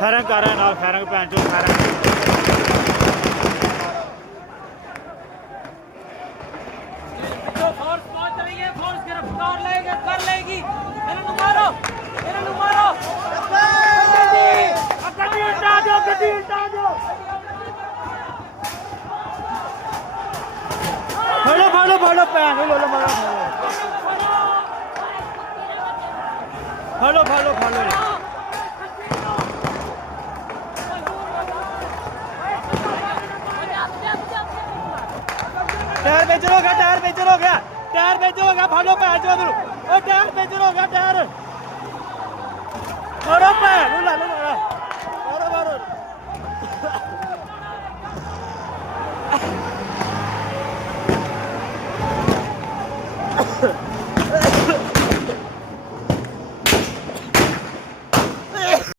firing ਕਰ ਰਿਹਾ ਨਾਲ ਫੈਰਿੰਗ ਭੈਣ ਚੋ ਫੈਰਿੰਗ फोर्स पहुंच रही है फोर्स गिरफ्तार लेगा कर लेगी इन्हें मारो गड्डी उल्टा दो ਫੜੋ ਭੈਣ ਨੂੰ ਲੋ ਮਾਰਾ ਫੜੋ टायर पंचर हो गया फाड़ो भैन चो उधर टायर पंचर हो गया टायर फड़ो भैन ला लो मारा